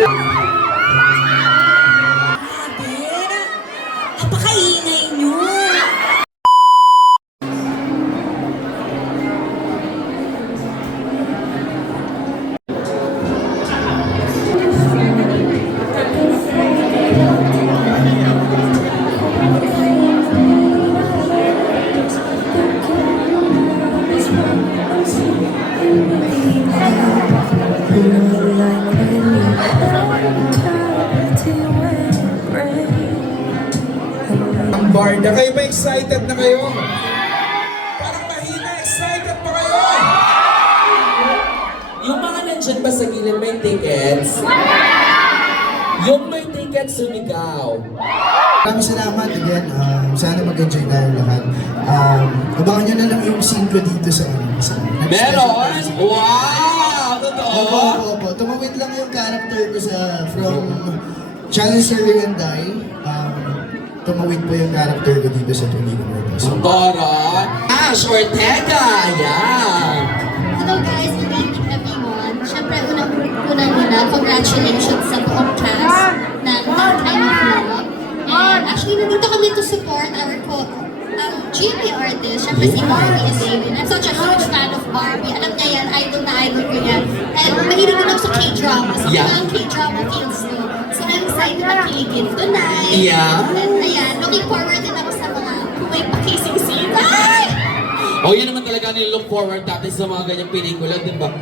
Napakaingay nyo. Ang Barda, kayo ba excited na kayo? Parang mahina, excited pa kayo? Yung mga nandyan ba sa gilid may tickets? Yung may tickets, sumigaw. Maraming salamat again. Sana mag-enjoy tayo lahat. Abangan nyo na lang yung scene ko dito sa Meron? Wow! Totoo? Opo. Tumawid lang yung character ko from Challenge Survey and Die. Tumawid po yung character ko dito sa Tuligo Murders. Tara! Ash Ortega! Yan! Hello guys, good evening everyone. Siyempre, unang-una, congratulations sa buong cast ng Time of Love. And actually, nandito kami to support our GMA artist, siyempre si Barbie and David. I'm such a huge fan of Barbie. Alam niya yan, idol na idol ko yan. And mahilig din ako sa K-drama. So, ang K-drama feels no. So, I'm excited na kiligin tonight. Yeah. And ayan, looking forward din ako sa mga kung may pakising scene. Ay! Oh, yun naman talaga nilook forward natin sa mga ganyang pelikula, di ba?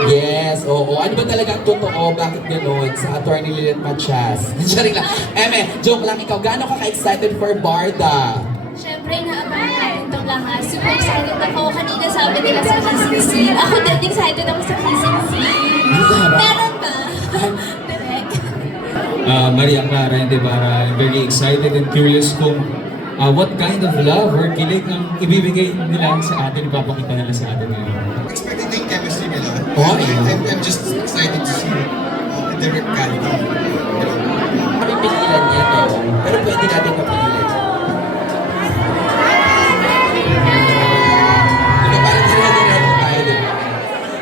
Yes, oo. Ano ba talaga ang totoo? Bakit gano'n? Sa Attorney Lilith Machas. Sorry lang. Joke lang ikaw. Gaano ka ka-excited for Barda? Siyempre, naabangan natin itong lahat. Super excited ako. Kanina sabi nila sa kissing scene. Ako din excited ako sa kissing scene. Meron ba? Direct. Maria Clara and Ibarra, very excited and curious kung what kind of love or kilig ang ibibigay nila sa atin, ipapakita nila sa atin ngayon. Expected na yung chemistry nila. I'm just excited to see their character. Kami pigilan niya, no? Pero pwede natin mapigilan. Di ba parang hinahin tayo, di ba?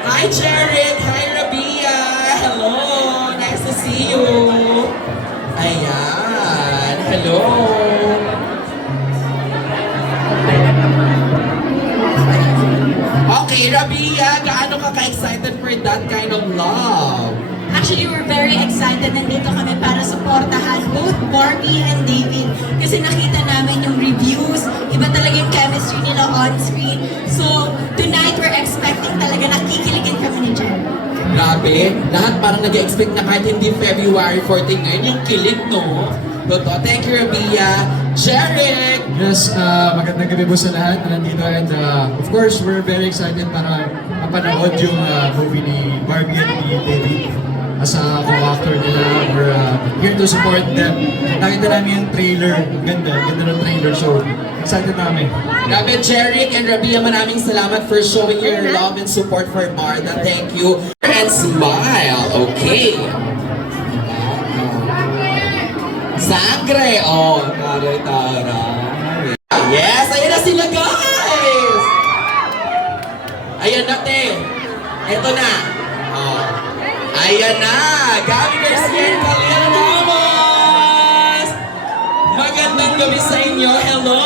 Hi, Jeric! Hi, Rabia! Hello! Nice to see you! Ayan! Hello! Okay, Rabia, gaano ka ka-excited for that kind of love? Actually, we're very excited. Nandito kami para supportahan both Barbie and David. Kasi nakita namin yung reviews. Iba talaga yung chemistry nila on screen. So, tonight we're expecting talaga nakikiligin kami ni Jen. Grabe, lahat parang nag-expect na kahit hindi February 14 ngayon, yung kilig, no? Totoo. Thank you, Rabia. Jeric! Yes, magandang gabi po sa lahat na nandito and of course, we're very excited para mapanood yung movie ni Barbie and ni David. As a co-actor nila, we're here to support them. Nakita namin yung trailer, ganda ng trailer, so excited namin. Grabe, Jeric and Rabia, maraming salamat for showing your love and support for Barda. Thank you. And smile. Okay. Sangre! Oh, taray-taray. Yes! Ayan na sila, guys! Ayan na, te. Eto na. Oh. Ayan na! Gabby Garcia and Khalil Ramos! Magandang gabi sa inyo. Hello!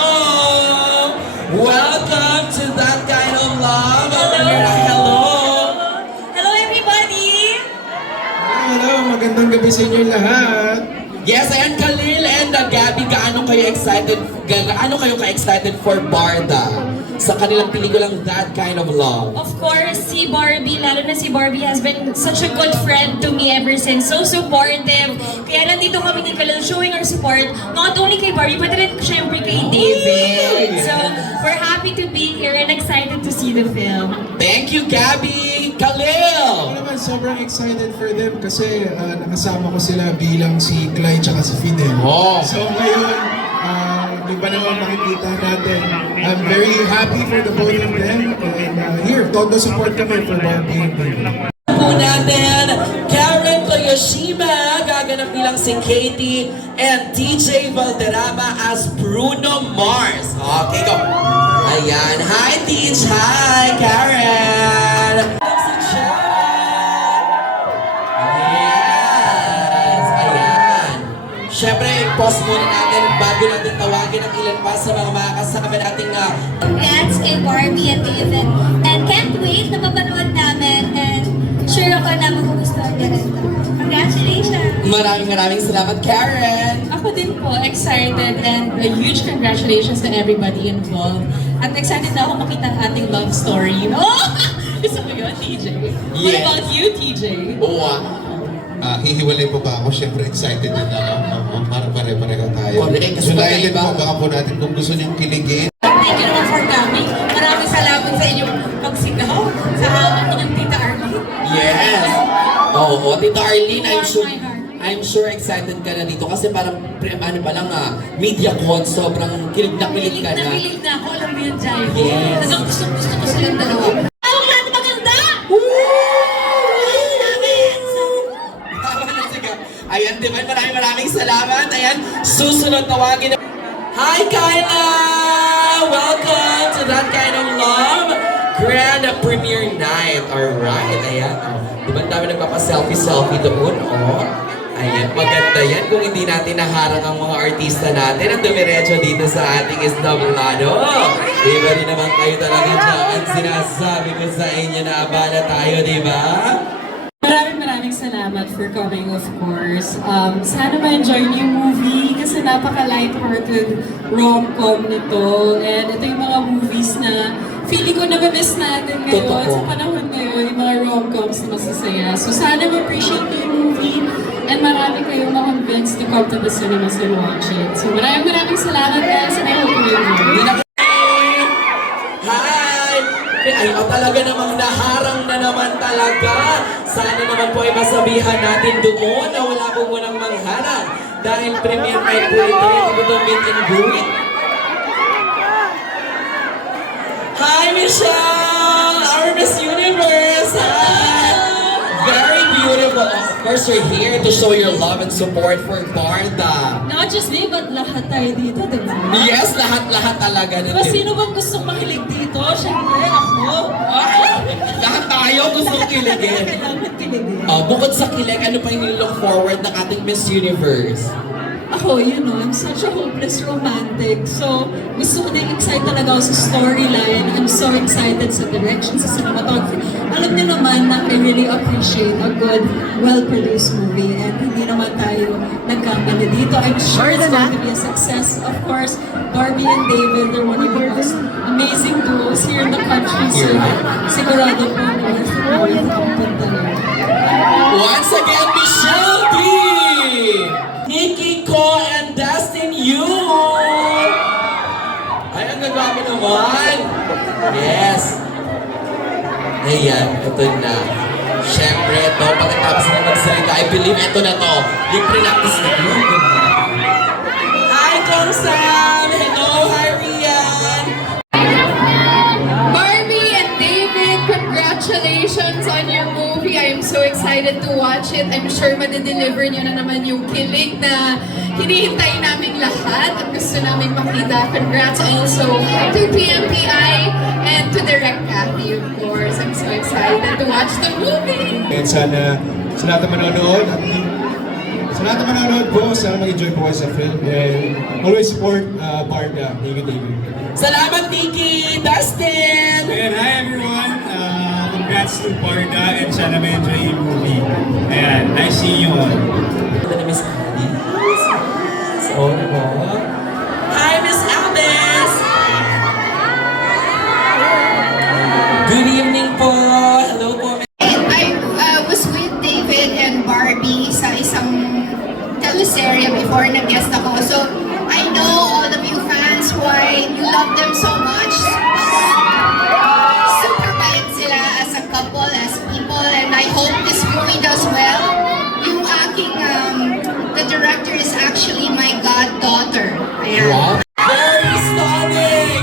Welcome to That Kind of Love. Hello! Hello, everybody! Hello, magandang gabi sa inyo lahat. Yes, ayan Khalil and Gabby, gaano kayo ka-excited for Barda sa kanilang pelikulang That Kind of Love? Of course, si Barbie, lalo na si Barbie has been such a good friend to me ever since. So supportive. Kaya nandito kami ni Khalil showing our support, not only kay Barbie, but rin syempre kay David. So, we're happy to be here and excited to see the film. Thank you, Gabby! Khalil! Ako naman sobrang excited for them kasi nakasama ko sila bilang si Clyde tsaka si Fidel. Oh. So ngayon, di ba naman makikita natin, I'm very happy for the both of them. And here, todo support kami for Barbie and David. Po natin, Karen Koyoshima, gaganap bilang si Katie, and DJ Valderrama as Bruno Mars. Okay, go. Ayan. Hi, Teach. Hi, Karen. Si Jen. syempre, pause muna natin bago natin tawagin ang ilan pa sa mga makakasama nating Congrats kay Barbie and David. And can't wait na mapanood namin. And sure ako na magugustuhan niya rin. Congratulations! maraming salamat, Karen! Ako din po, excited and a huge congratulations to everybody involved. At excited na ako makita ang ating love story. Oh! Gusto mo yun, TJ? What Yes. about you, TJ? Oo, Hihiwalay po ba ako? Siyempre excited din ako. Para pare-pareho tayo. Correct, kasi Junayan din magkaiba. po, baka po natin kung gusto niyong kiligin. Thank you naman for coming. Maraming salamat sa inyong pagsigaw sa inyong tita Arlene. yes! Oo, Tita Arlene, Warm my I'm sure excited ka na dito kasi parang ano pa lang media con, sobrang kilig na kilig ka na. Nakilig na ako. Alam mo yun, Jai. Yes. Talagang gusto ko silang dalawa. Ang lahat maganda! Sige. Ayan, Divan, maraming salamat. Ayan, susunod tawagin na. Hi, Kyla! Welcome to That Kind of Love Grand Premiere Night. Alright, ayan. Diba ang dami nagpapa-selfie doon, oh. Ayan, maganda yan kung hindi natin naharang ang mga artista natin at dumiretso dito sa ating Establado. Diba rin naman kayo talaga dyan? Sinasabi ko sa inyo na abala tayo, diba? Maraming salamat for coming, of course. Sana ma-enjoy niyo yung movie kasi napaka-lighthearted rom-com nito. And ito yung mga movies na feeling ko na-miss natin ngayon Totoo. sa panahon ngayon, yung mga rom-coms na masasaya. So sana ma-appreciate niyo yung movie and marami kayong ma-convince to come to the cinemas and watch it. So maraming salamat guys and I hope you enjoy. Hi! Ay, talaga namang naharang na naman talaga. Sana naman po ay masabihan natin doon na wala po munang mangharang. Dahil premiere night po ito, ito meet and greet. Hi, Michelle! Our Miss Universe! Hi! Very beautiful. Of course, you're here to show your love and support for Barda. Not just me, but lahat tayo dito, di ba? Yes, lahat-lahat talaga. Diba, sino bang gustong makilig dito? Siyempre, ako. Lahat tayo gustong kiligin. Kailangan kiligin. Bukod sa kilig, ano pa yung look forward ng ating Miss Universe? Ako, I'm such a hopeless romantic. So, gusto ko na excite talaga ako sa storyline. I'm so excited sa direction, sa cinematography. Alam niyo naman na I really appreciate a good, well-produced movie. And hindi naman tayo nagkamali dito. I'm sure it's going to be a success. Of course, Barbie and David, they're one of the most amazing duos here in the country. So, sigurado po na pupunta na. Once again, Michelle D! Nikki Ko and Dustin Yu! Ay, ang gagawin naman! Yes! Ayan, ito na. Siyempre, ito, pagkatapos na magsalita, I believe ito na to. Yung pre-practice na to. Hi, Kong Sam! Hello, hi, Rian! Barbie and David, congratulations on your movie. I'm so excited to watch it. I'm sure madideliver nyo na naman yung kilig na hinihintay naming lahat at gusto naming makita. Congrats also to PMPI and to Direct Kathy, of course. I'm so excited to watch the movie. And sana sa lahat ng manonood, po, sana mag-enjoy po kayo sa film. And always support Barda, David. Salamat, Nikki! Dustin! And hi everyone! Congrats to Barda and sana ma-enjoy yung movie. Ayan, nice seeing you all. Ito na Miss Alice. Oh, hi, Miss Alice! Good evening po! Hello po, I was with David and Barbie sa isang teleserye before nag-guest ako. So, I know all of you fans why you love them so much. Super bait sila as a couple, as people, and I hope this movie does well. Yung aking, the director is actually my goddaughter. Ayan. Wow. Very stunning!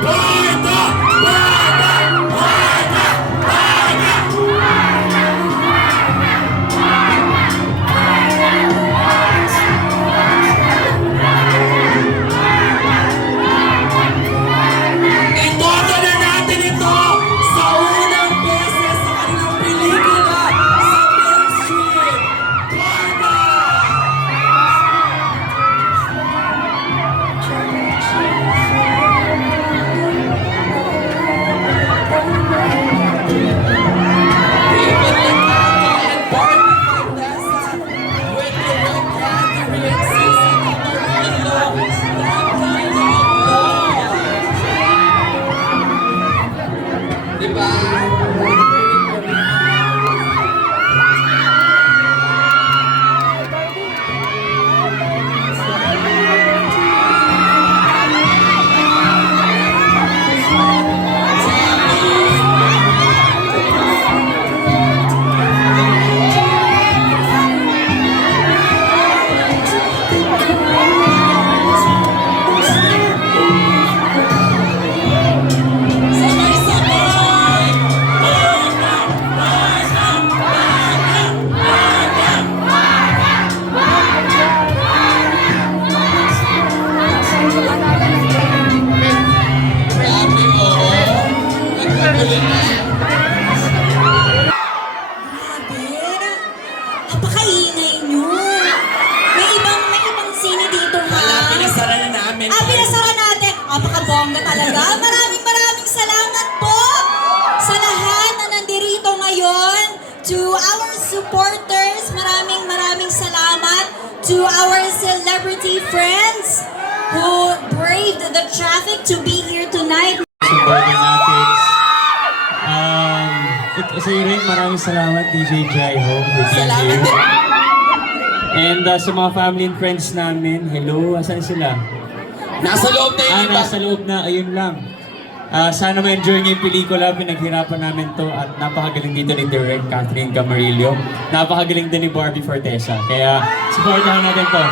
Barda! Barda! Barda! Barda! Itoto na natin ito sa unang beses sa kanilang pelikula sa mainstream. Barda! To our supporters, maraming salamat. To our celebrity friends who braved the traffic to be here tonight. Barbie natin. Sa'yo rin, maraming salamat DJ Jaiho for being here. And sa mga family and friends namin, hello, asan sila? Nasa loob na yun, iba. Nasa loob na, ayun lang. Sana ma-enjoy niyo yung pelikula, pinaghirapan namin to at napakagaling dito ni Direk Catherine Camarillo. Napakagaling din ni Barbie Fortesa. Kaya supportahan natin to.